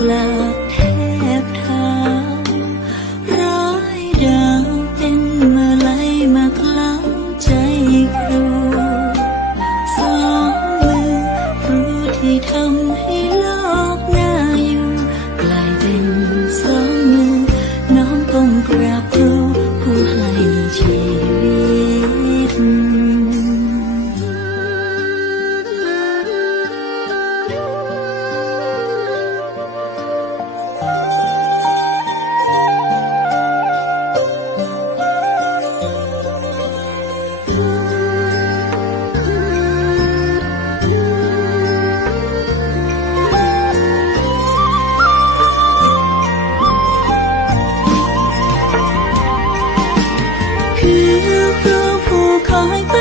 Love. like